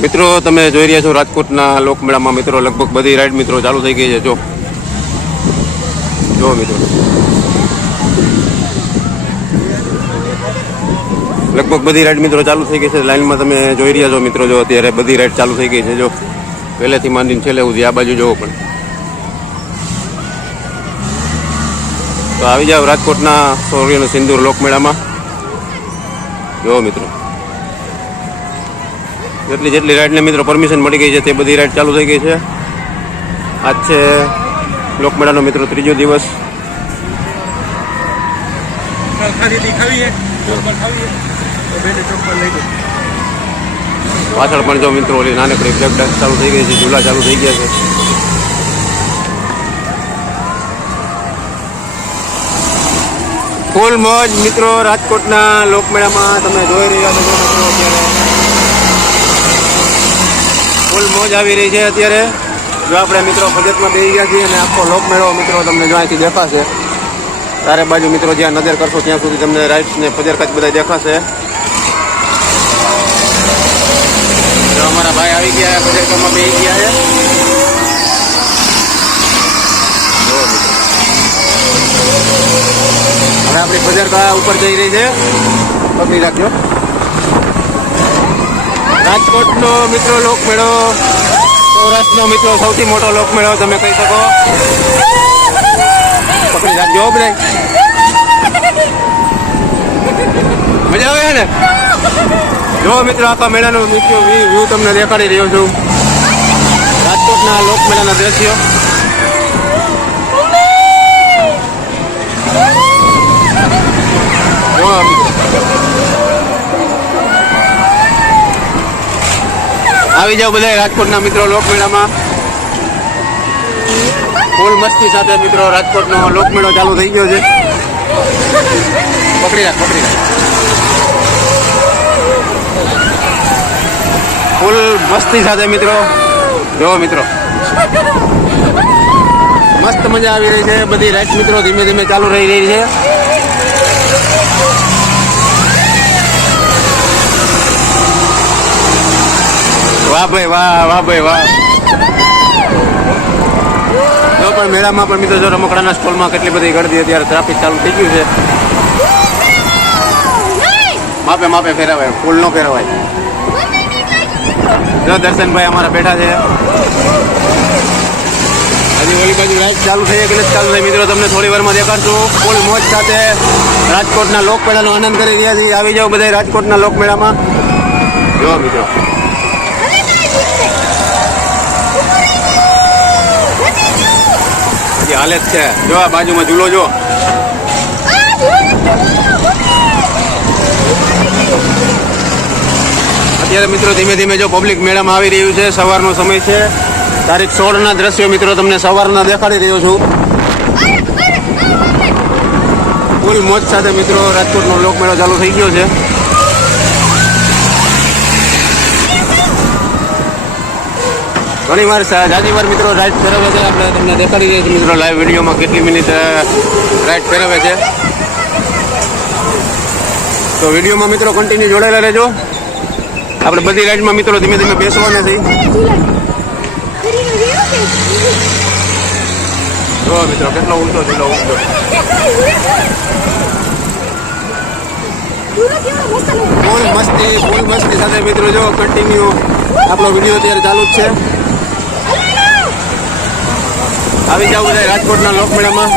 મિત્રો, તમે જોઈ રહ્યા છો રાજકોટના લોકમેળામાં મિત્રો, લગભગ બધી રાઈડ મિત્રો ચાલુ થઈ ગઈ છે. જો. જો મિત્રો. લગભગ બધી રાઈડ મિત્રો ચાલુ થઈ ગઈ છે. લાઈનમાં તમે જોઈ રહ્યા છો મિત્રો, જો અત્યારે બધી રાઈડ ચાલુ થઈ ગઈ છે. જો. પહેલેથી માંડીને છેલ્લે સુધી આ બાજુ જોવો પણ. તો આવી જાવ રાજકોટના સૌર્યનો સિંદૂર લોકમેળામાં. જો મિત્રો. જેટલી જેટલી રાઈડને મિત્રો પરમિશન મળી ગઈ છે તે બધી રાઈડ ચાલુ થઈ ગઈ છે. આજ છે લોકમેળાનો મિત્રો ત્રીજો દિવસ. પાછળ પણ જો મિત્રો ઓલી નાનકડી બ્લેક ડાન્સ ચાલુ થઈ ગઈ છે ઝૂલા ચાલુ થઈ ગયા છે. ફૂલ મોજ મિત્રો રાજકોટના લોકમેળામાં તમે જોઈ રહ્યા છો મિત્રો અત્યારે. ફૂલ મોજ આવી રહી છે અત્યારે. જો આપણે મિત્રો બજેટમાં બેસી ગયા છીએ અને આખો લોકમેળો મિત્રો તમને જો અહીંથી દેખાશે. ચારે બાજુ મિત્રો જ્યાં નજર કરશો ત્યાં સુધી તમને રાઇટ્સ ને પજરકાચ બધા દેખાશે. અમારા ભાઈ આવી ગયા બજરકામાં બેસી ગયા છે. હવે આપણી બજરકા ઉપર જઈ રહી છે. પકડી રાખજો. રાજકોટનો મિત્રો લોકમેળો, સૌરાષ્ટ્રનો મિત્રો સૌથી મોટો લોકમેળો, તમે કહી શકો. પકડી રાખજો હો બધા. મજા આવે ને? જો મિત્રો, આખા મેળાનો મુખ્ય વ્યૂ તમને દેખાડી રહ્યો છું. રાજકોટના લોકમેળાના દ્રશ્યો જો આવી જાઓ બધા રાજકોટના મિત્રો લોકમેળામાં. ફૂલ મસ્તી સાથે મિત્રો, રાજકોટનો લોકમેળો ચાલુ થઈ ગયો છે. પકડી રાખ પકડી રાખ. ફૂલ મસ્તી સાથે મિત્રો. જો મિત્રો. મસ્ત મજા આવી રહી છે. બધી રાઈટ મિત્રો ધીમે ધીમે ચાલુ રહી રહી છે. વાહ ભાઈ, વાહ વાહ ભાઈ, વાહ. જો પણ મેળામાં પણ મિત્રો જો રમકડાના સ્ટોલમાં કેટલી બધી ગળદી અત્યારે ટ્રાફિક ચાલુ થઈ ગયું છે. માપે માપે ફેરવાય, ફૂલ નો ફેરવાય. જો દર્શનભાઈ અમારા બેઠા છે. હજી ઓલી બાજુ રાઈડ ચાલુ થઈ એટલે જ ચાલુ થઈ. મિત્રો, તમને થોડી વારમાં દેખાડશું. ફૂલ મોજ સાથે રાજકોટના લોકમેળાનો આનંદ કરી રહ્યા છીએ. આવી જાઓ બધા રાજકોટના લોકમેળામાં જો, મિત્રો. હજી હાલત છે. જો આ બાજુમાં ઝૂલો જો. અત્યારે મિત્રો ધીમે ધીમે જો પબ્લિક મેળામાં આવી રહ્યું છે સવારનો સમય છે. તારીખ સોળના દ્રશ્યો મિત્રો તમને સવારના દેખાડી રહ્યો છું. ફૂલ મોજ સાથે મિત્રો રાજકોટનો લોકમેળો ચાલુ થઈ ગયો છે. ઘણી વાર જાજી વાર મિત્રો રાઈડ ફેરવે છે. આપણે તમને દેખાડી દઈએ છીએ મિત્રો લાઈવ વિડીયોમાં કેટલી મિનિટ રાઈડ ફેરવે છે. તો વિડીયોમાં મિત્રો કન્ટિન્યુ જોડાયેલા રહેજો. આપણે બધી રાઈડમાં મિત્રો ધીમે ધીમે બેસવાના થઈ જો મિત્રો, કેટલો ઊંચો છે ઊંચો. ફૂલ મસ્તી ફૂલ મસ્તી સાથે મિત્રો જો કન્ટિન્યુ આપણો વીડિયો અત્યારે ચાલુ જ છે. આવી જાવ બધા રાજકોટના લોકમેળામાં.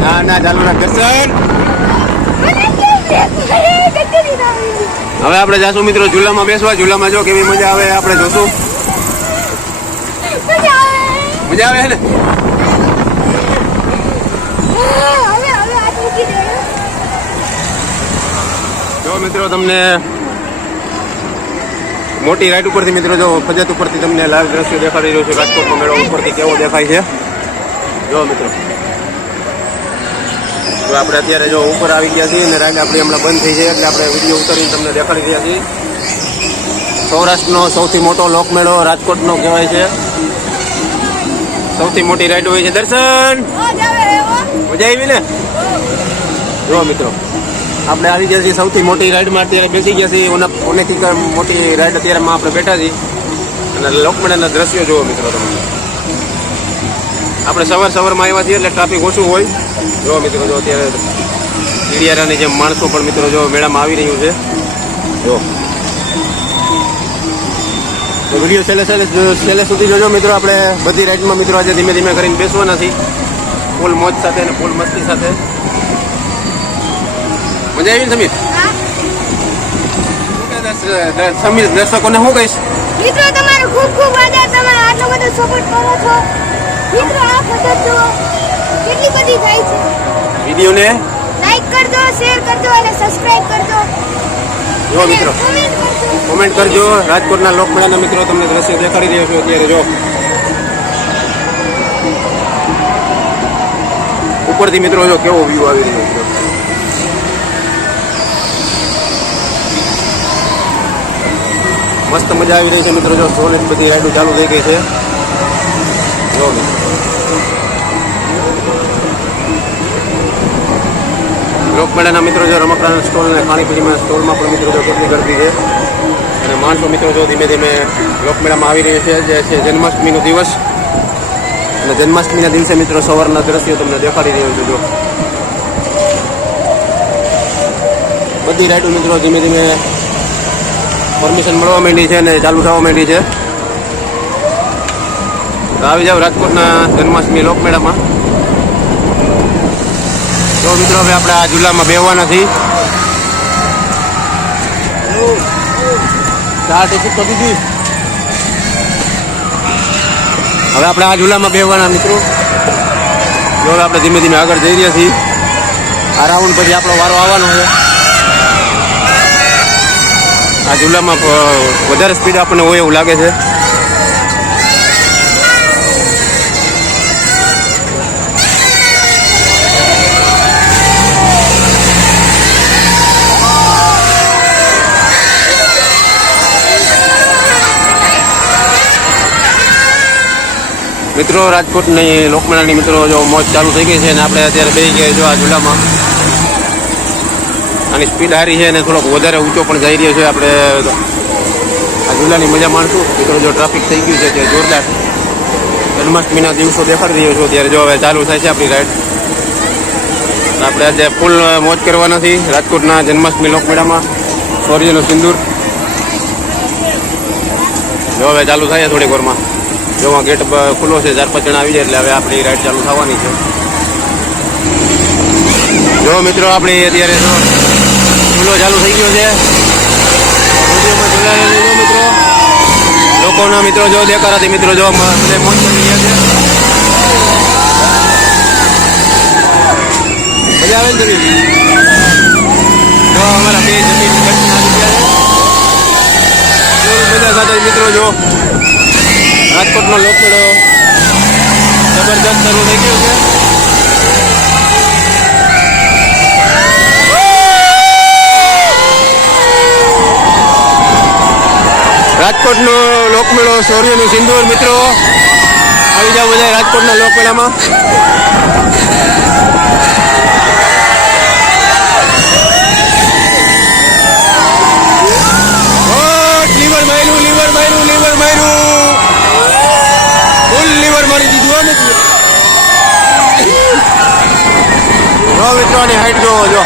ના ના ચાલુ રાખ દર્શન! હવે આપણે જાશું મિત્રો ઝૂલામાં બેસવા. ઝૂલામાં જો કેવી મજા આવે આપણે જોશું. મજા આવે. ને? જો મિત્રો તમને મોટી રાઈડ ઉપરથી મિત્રો જો ફજત ઉપરથી તમને લાઈવ દ્રશ્યો દેખાડી રહ્યો છે રાજકોટનો મેળો ઉપરથી કેવો દેખાય છે? જો મિત્રો. જો આપણે અત્યારે જો ઉપર આવી ગયા છીએ અને રાઈડ આપણી હમણાં બંધ થઈ છે એટલે આપણે વીડિયો ઉતારીને તમને દેખાડી રહ્યા છીએ. સૌરાષ્ટ્રનો સૌથી મોટો લોકમેળો રાજકોટનો કહેવાય છે. સૌથી મોટી રાઈડ હોય છે. દર્શન! મજા આવી ને? જો મિત્રો. આપણે આવી ગયા છીએ સૌથી મોટી રાઈડમાં અત્યારે બેસી ગયા છીએ. ઓના ઓનેથી મોટી રાઈડ અત્યારેમાં આપણે બેઠા છીએ. અને લોકમેળાના દ્રશ્યો જુઓ મિત્રો તમને આપણે સવાર સવારમાં આવ્યા છીએ એટલે ટ્રાફિક ઓછું હોય. જો મિત્રો, જો અત્યારે ચીડિયારાની જેમ માણસો પણ મિત્રો જો મેળામાં આવી રહ્યું છે. જો તો વીડિયો છેલ્લે છેલ્લે છેલ્લે સુધી જોજો મિત્રો, આપણે બધી રાઈડમાં મિત્રો આજે ધીમે ધીમે કરીને બેસવાના છીએ. ફૂલ મોજ સાથે અને ફૂલ મસ્તી સાથે. મજા આવી ને સમીર સમીર દર્શકોને શું કહીશ? મિત્રો તમારો ખૂબ ખૂબ આદર તમે આટલો બધો સપોર્ટ કરો છો. મિત્રો આ ફોટો જો કેટલી બધી થાય છે. વિડીયોને? લાઈક કરજો શેર કરજો અને સબસ્ક્રાઇબ કરજો. જો મિત્રો. કોમેન્ટ કરજો. કોમેન્ટ કરજો. રાજકોટના લોકમેળાના મિત્રો તમને દ્રશ્ય દેખાડી રહ્યો છું અત્યારે જો ઉપરથી મિત્રો જો કેવો વ્યૂ આવી રહ્યો છે. મસ્ત મજા આવી રહી છે મિત્રો, જો સોલેજ બધી રાઈડો ચાલુ થઈ ગઈ છે. લોકમેળાના મિત્રો, જો રમકડાના સ્ટોલ અને ખાણીપીણીના સ્ટોલમાં પણ મિત્રો જો કેટલી ગરદી છે. અને માણસો મિત્રો જો ધીમે ધીમે લોકમેળામાં આવી રહ્યા છે. જે છે જન્માષ્ટમીનો દિવસ. અને જન્માષ્ટમીના દિવસે મિત્રો સવારના દ્રશ્યો તમને દેખાડી રહ્યો છું, જો. બધી રાઈડો મિત્રો ધીમે ધીમે પરમિશન મળવા માંડી છે અને ચાલુ થવા માંડી છે. આવી જાવ રાજકોટના જન્માષ્ટમી લોકમેળામાં. તો મિત્રો હવે આપણે આ ઝૂલામાં બેહવાના છીએ. ચા ટિકિટ હવે આપણે આ ઝૂલામાં બેહવાના મિત્રો. જો હવે આપણે ધીમે ધીમે આગળ જઈ રહ્યા છીએ. આ રાઉન્ડ પછી આપણો વારો આવવાનો છે. આ ઝૂલામાં વધારે સ્પીડ આપણને હોય એવું લાગે છે. મિત્રો, રાજકોટની લોકમેળાની મિત્રો, જો મોજ ચાલુ થઈ ગઈ છે અને આપણે અત્યારે બે ગયા જો આ ઝૂલામાં આની સ્પીડ હારી છે અને થોડોક વધારે ઊંચો પણ જઈ રહ્યો છે. આપણે આ ઝૂલાની મજા માણશું. મિત્રો, જો ટ્રાફિક થઈ ગયું છે તે જોરદાર. જન્માષ્ટમીના દિવસો દેખાડી રહ્યો છું. ત્યારે જો હવે ચાલુ થાય છે આપણી રાઈડ આપણે આજે ફૂલ મોજ કરવા નથી રાજકોટના જન્માષ્ટમી લોકમેળામાં સૌર્યનો સિંદૂર. જો હવે ચાલુ થાય થોડીક વારમાં. જો ગેટ ખુલ્લો છે, ચાર પાંચ જણા આવી જાય એટલે હવે આપણી રાઈડ ચાલુ થવાની છે. જો મિત્રો, આપણે અત્યારે તો ચાલુ થઈ ગયો છે. મિત્રો. લોકોના મિત્રો જો દેખાડાથી મિત્રો જો બધે કરી છે. મજા આવે ને તમે જો અમારા બે જમીન ગયા બધા મિત્રો જો. રાજકોટનો લોકમેળો જબરદસ્ત શરૂ થઈ ગયો છે. રાજકોટનો લોકમેળો શૌર્યનું સિંદૂર, મિત્રો. આવી જાઓ બધા રાજકોટના લોકમેળામાં લીવર માર્યું લીવર માર્યું લીવર માર્યું. ફૂલ લીવર મારી દીધું, હો મિત્રો, આની હાઈટ જોવો, જો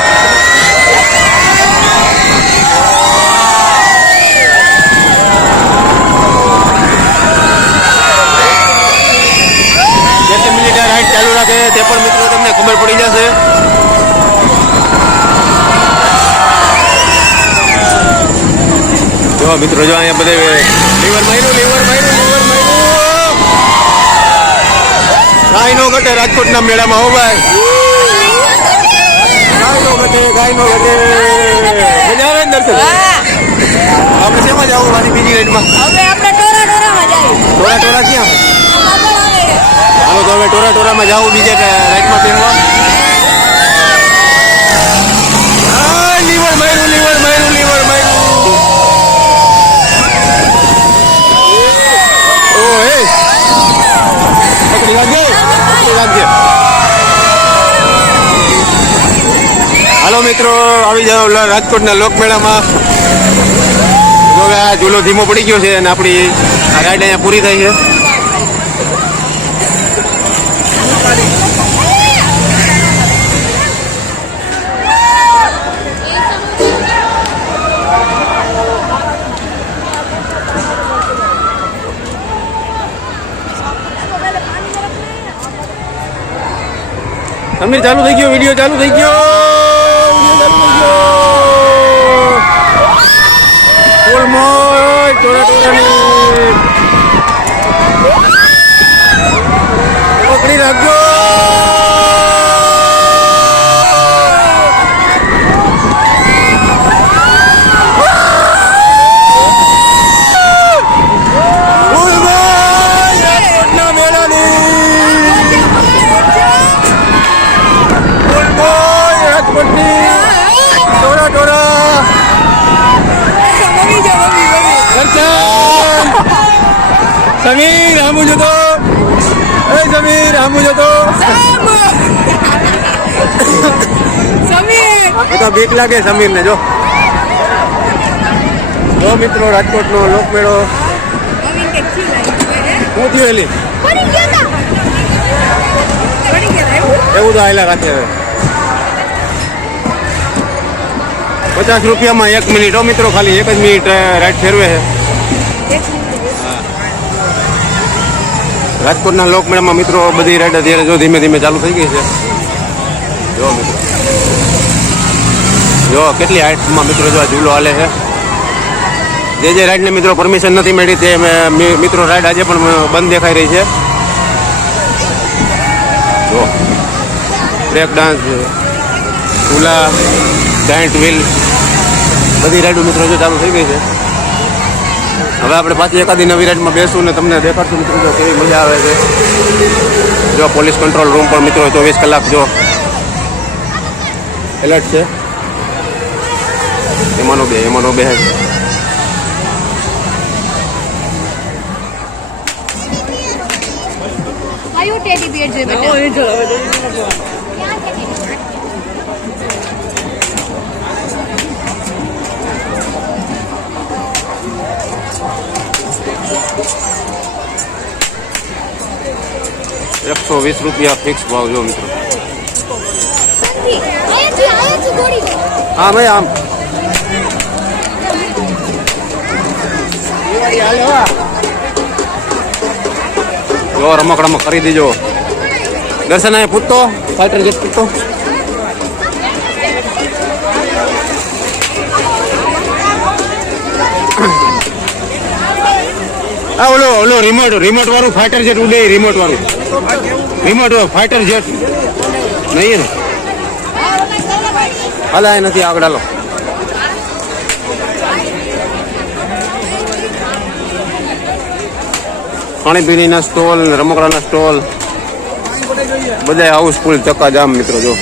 કેટલી મિનિટ રાખે તે પણ મિત્રો તમને ખબર પડી જશે. જો મિત્રો જો અહીંયા બધે લીવર માર્યું લીવર માર્યું લીવર માર્યું. ગાય નો ઘટે રાજકોટના મેળામાં હો ભાઈ. ગાય નો ઘટે ગાય નો ઘટે. મજા આવે ને દર્શન આપણે શેમાં જવું મારી બીજી રેડમાં હવે આપણે ટોરા ટોરામાં જઈએ ટોરા ટોરા ક્યાં? હાલો તો હવે ટોરા ટોરામાં જાવું બીજે રાઈટમાં પહેરવા. લીવર માર્યું લીવર માર્યું લીવર માર્યું. ઓ, હે. પકડી રાખજે, પકડી હાલો મિત્રો, આવી જાઓ રાજકોટના લોકમેળામાં. હવે આ ઝૂલો ધીમો પડી ગયો છે અને આપણી આ રાઈડ અહીંયા પૂરી થઈ છે. સમીર ચાલુ થઈ ગયો વીડિયો ચાલુ થઈ ગયો ચાલુ થઈ ગયો ફૂલ મોજ ટોળા ટોળાની પકડી રાખજો ફૂલ મોજ રાજકોટના મેળાની ફૂલ મોજ રાજકોટની ટોળા ટોળા દર્શન સમીર આમુ જતો એ સમીર આમુ જતો એ તો બીક લાગે સમીર ને જો. જો મિત્રો, રાજકોટનો લોકમેળો. શું થયું, એલી? એવું તો આયલા રાખે હવે. પચાસ રૂપિયામાં એક મિનિટ, હો મિત્રો, ખાલી એક જ મિનિટ રાઈટ ફેરવે છે. રાજકોટના લોકમેળામાં મિત્રો બધી રાઈડ અત્યારે જો ધીમે ધીમે ચાલુ થઈ ગઈ છે. જો મિત્રો. જો, કેટલી હાઈટમાં મિત્રો જો ઝૂલો હાલે છે? જે જે રાઈડને મિત્રો પરમિશન નથી મળી તે મિત્રો રાઈડ આજે પણ બંધ દેખાઈ રહી છે. જો બ્રેક ડાન્સ ઝૂલા જાયન્ટ વ્હીલ બધી રાઈડો મિત્રો જો ચાલુ થઈ ગઈ છે. હવે આપણે પાછી એકાદી નવી રાઈડમાં બેસું ને તમને દેખાડશું મિત્રો જો કેવી મજા આવે છે. જો પોલીસ કંટ્રોલ રૂમ પણ મિત્રો ચોવીસ કલાક જો. એલર્ટ છે. એમાંનો બે એમાંનો બે કયું ટેડી બિયર છે બેટા એકસો વીસ રૂપિયા ફિક્સ ભાવ જો મિત્રો અહીંયાથી અહીંયાથી દોડી હા ભાઈ આમ જો, રમકડામાં ખરીદી જો દર્શન અહીંયા પૂછતો ફાઈટર જેટ પૂછતો આ ઓલો ઓલો રિમોટ રિમોટ વાળું ફાઈટર જેટ ઉડે રિમોટ વાળું. રિમોટ ફાઈટર જેટ નહીં ને? હાલ નથી, આગળ હાલો. ખાણીપીણીના સ્ટોલ ને રમકડાના સ્ટોલ બધા હાઉસફુલ ચક્કાજામ મિત્રો જો.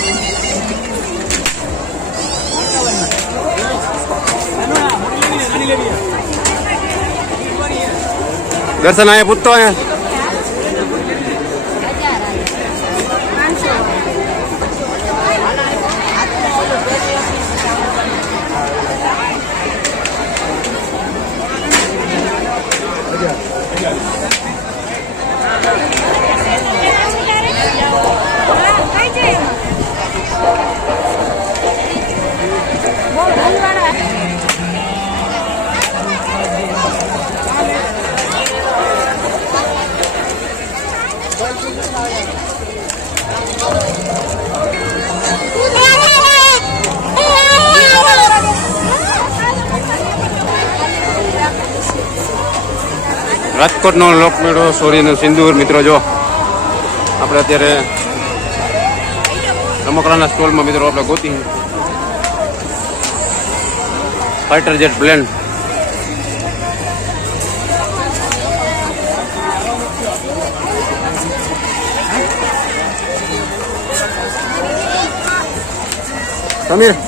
દર્શન અહીંયા પૂછતો અહીંયા. રાજકોટનો લોકમેળો સોરીનો સિંદૂર. મિત્રો, જો આપણે અત્યારે રમકડાના સ્ટોલમાં મિત્રો આપણે ગોતી. Fighter jet plane Samir.